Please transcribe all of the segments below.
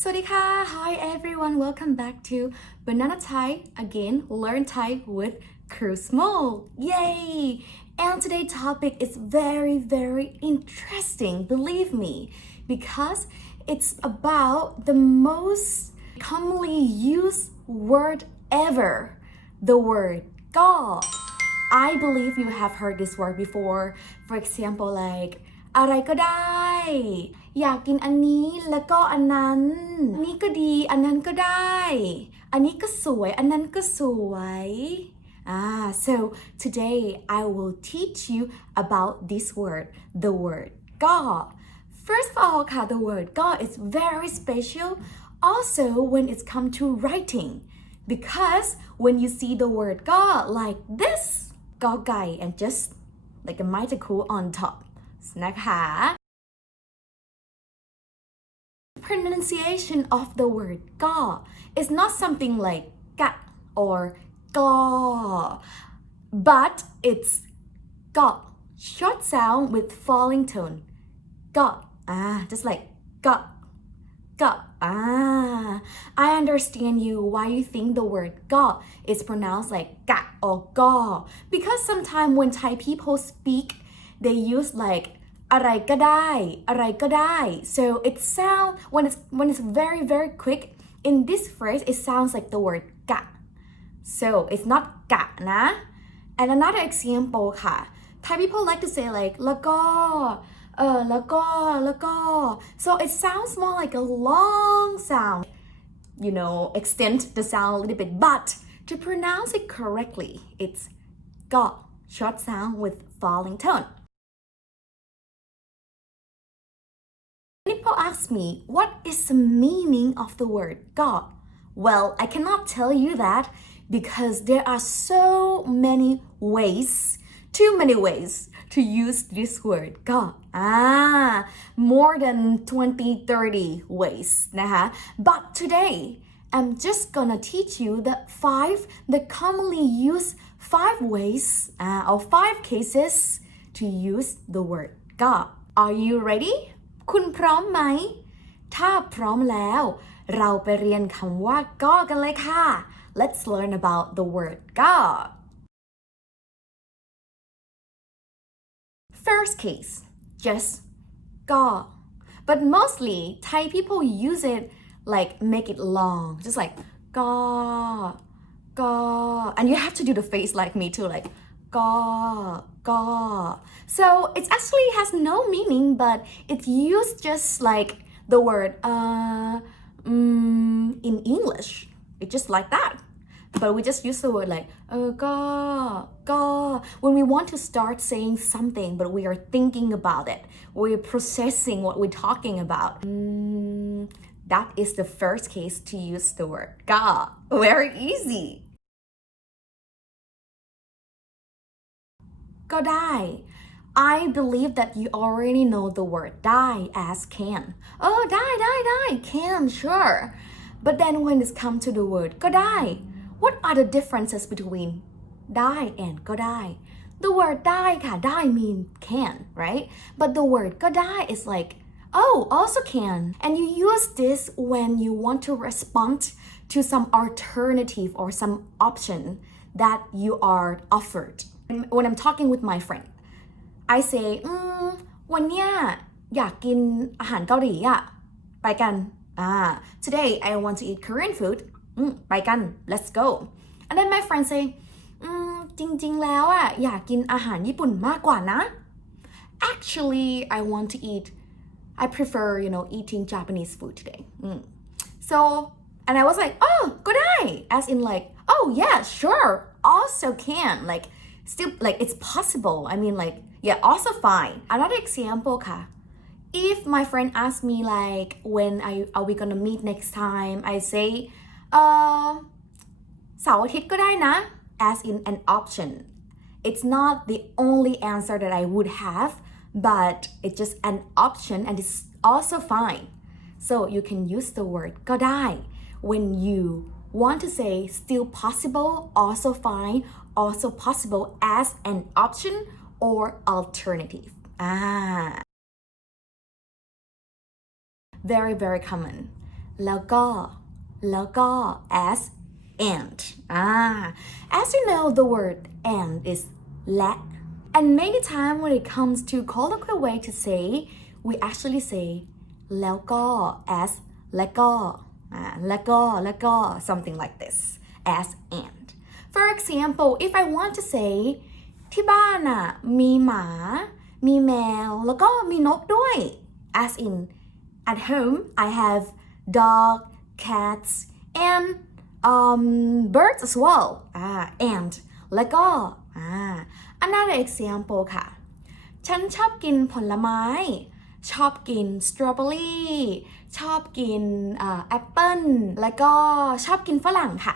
สวัสดีค่ะ Hi everyone, welcome back to Banana Thai. Again, learn Thai with Cruise Small. Yay! And today's topic is very interesting, believe me, because it's about the most commonly used word ever, the word God. I believe you have heard this word before. For example, like อะไรก็ได้ อยากกินอันนี้แล้วก็อันนั้นอันนี้ก็ดีอันนั้นก็ได้ อันนี้ก็สวยอันนั้นก็สวย So today I will teach you about this word, the word God. First of all ค่ะ the word God is very special also when it's come to writing because when you see the word God like this กอไก่ and just like a magical on top นะคะ Pronunciation of the word God is not something like ka or go, but it's go, short sound with falling tone. Go, just like go, go. I understand you why you think the word go is pronounced like ga or go because sometimes when Thai people speak, they use like อะไรก็ได้อะไรก็ได้ so it sounds when it's very quick in this phrase it sounds like the word กะ so it's not กะนะ and another example ค่ะ Thai people like to say like แล้วก็แล้วก็ so it sounds more like a long sound extend the sound a little bit but to pronounce it correctly it's ก็ short sound with falling tone. People ask me, what is the meaning of the word God? Well, I cannot tell you that because there are so many ways, too many ways to use this word God. More than 20-30 ways. But today, I'm just gonna teach you the commonly used 5 ways or 5 cases to use the word God. Are you ready?คุณพร้อมไหม ถ้าพร้อมแล้ว เราไปเรียนคำว่าก็กันเลยค่ะ Let's learn about the word God. First case, just go. But mostly Thai people use it like make it long, just like go, go. And you have to do the face like me too, like go. So it actually has no meaning, but it's used just like the word in English. It's just like that. But we just use the word like go when we want to start saying something, but we are thinking about it. We're processing what we're talking about. That is the first case to use the word go. Very easy. ก็ได้ I believe that you already know the word ได้ as can. Oh, ได้ can, sure. But then when it's come to the word ก็ได้ what are the differences between ได้ and ก็ได้ The word ได้ค่ะ ได้ mean can, right? But the word ก็ได้ is like, oh, also can. And you use this when you want to respond to some alternative or some option that you are offered. When I'm talking with my friend, I say, วันเนี้ยอยากกินอาหารเกาหลีอะไปกัน Today I want to eat Korean food ไปกัน let's go. And then my friend say, จริงๆแล้วอะอยากกินอาหารญี่ปุ่นมากกว่านะ Actually I want to eat I prefer eating Japanese food today. So and I was like, oh ก็ได้ as in like, oh yeah sure also can like still like it's possible. I mean like yeah also fine. Another example ค่ะ if my friend asks me like when are we gonna meet next time I say เสาร์อาทิตย์ก็ได้นะ as in an option. It's not the only answer that I would have but it's just an option and it's also fine. So you can use the word ก็ได้ when you want to say still possible, also fine, also possible as an option or alternative. Very common. แล้วก็ as and as you know the word and is และ and many times when it comes to colloquial way to say we actually say แล้วก็ as แล้วก็ something like this as and for example if I want to say ที่บ้านน่ะมีหมามีแมวแล้วก็มีนกด้วย as in at home I have dog cats and birds as well and แล้วก็another example ค่ะฉันชอบกินผลไม้ชอบกินสตรอเบอรี่ชอบกินแอปเปิ้ลแล้วก็ชอบกินฝรั่งค่ะ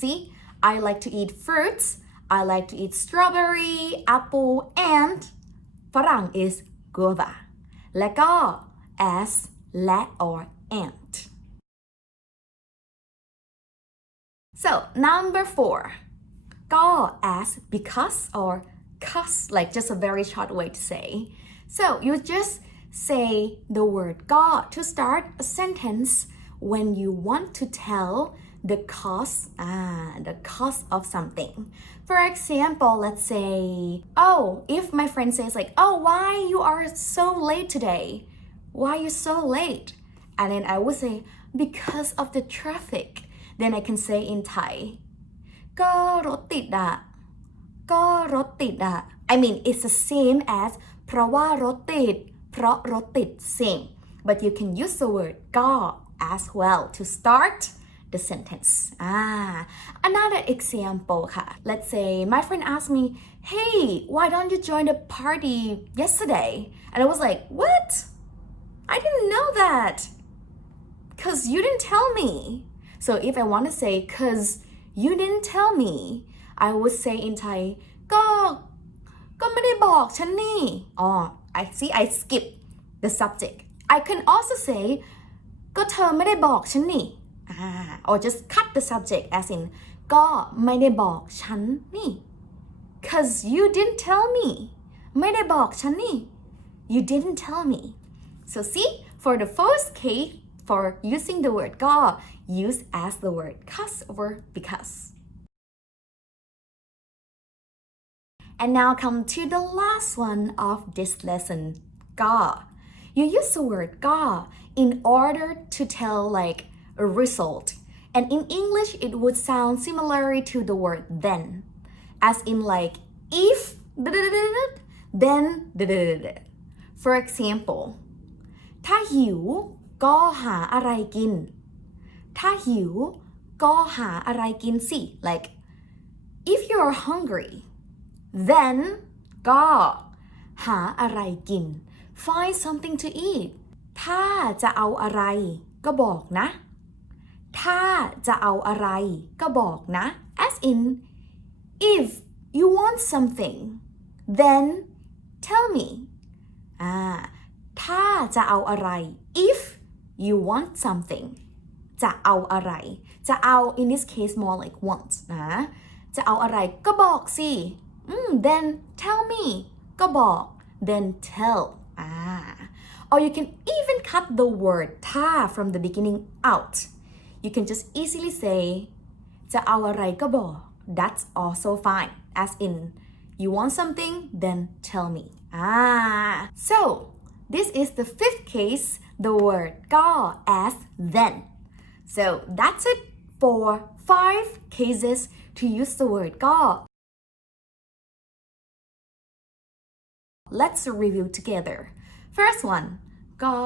see I like to eat fruits I like to eat strawberry apple and ฝรั่ง is guava แล้วก็ as และ or and so number 4 ก็ as because or cause like just a very short way to say so you just say the word ก็ to start a sentence when you want to tell the cause of something for example let's say oh if my friend says like oh why you are so late today why you so late and then I would say because of the traffic then I can say in Thai ก็รถติดอ่ะ I mean it's the same as เพราะว่ารถติด same but you can use the word ก็ as well to start the sentence another example ค่ะ let's say my friend asked me hey why don't you join the party yesterday and I was like what I didn't know that because you didn't tell me so if I want to say cause you didn't tell me I would say in Thai ก็ไม่ได้บอกฉันนี่I see I skip the subject I can also say ก็เธอไม่ได้บอกฉันนี่or just cut the subject as in ก็ไม่ได้บอกฉันนี่ cause you didn't tell me ไม่ได้บอกฉันนี่ you didn't tell me so see for the first case for using the word ก็ use as the word cause or because and now come to the last one of this lesson ก็ you use the word ก็ in order to tell like a result and in English it would sound similar to the word then as in like if then for example ถ้าหิวก็หาอะไรกินถ้าหิวก็หาอะไรกินสิ like if you're hungry then ก็หาอะไรกิน find something to eat ถ้าจะเอาอะไรก็บอกนะถ้าจะเอาอะไรก็บอกนะ as in if you want something then tell me ถ้าจะเอาอะไร if you want something จะเอาอะไรจะเอา in this case more like want นะจะเอาอะไรก็บอกสิ then tell me ก็บอก then tell or you can even cut the word ถ้า from the beginning out you can just easily say จะเอาอะไรก็บอก that's also fine as in you want something then tell me so this is the fifth case the word ก็ as then so that's it for 5 cases to use the word ก็ let's review together first one ก็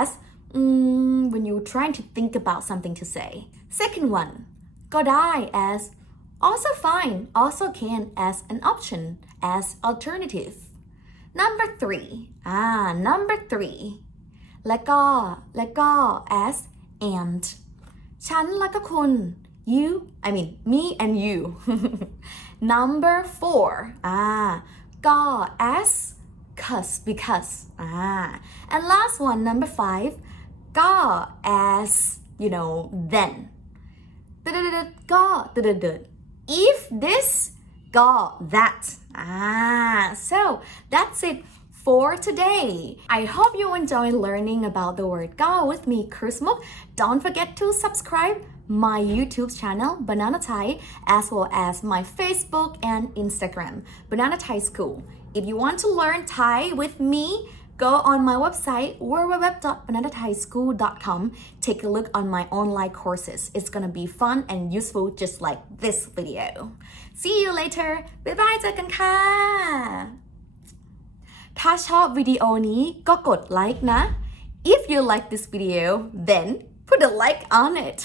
as when you're trying to think about something to say second one ก็ได้ as also fine also can as an option as alternative number 3 แล้วก็ as and ฉันแล้วก็คุณ you I mean me and you number 4 ก็ as cause because and last one number 5 ก็ as you know then ก็ if this ก็ that so that's it for today. I hope you enjoy learning about the word go with me, Christmas. Don't forget to subscribe my YouTube channel, BananaThai, as well as my Facebook and Instagram, BananaThai School. If you want to learn Thai with me, go on my website, www.bananathaischool.com. Take a look on my online courses. It's gonna be fun and useful just like this video. See you later. Bye bye เจอกันค่ะ ถ้าชอบวิดีโอนี้ก็กดไลค์นะ If you like this video, then put a like on it.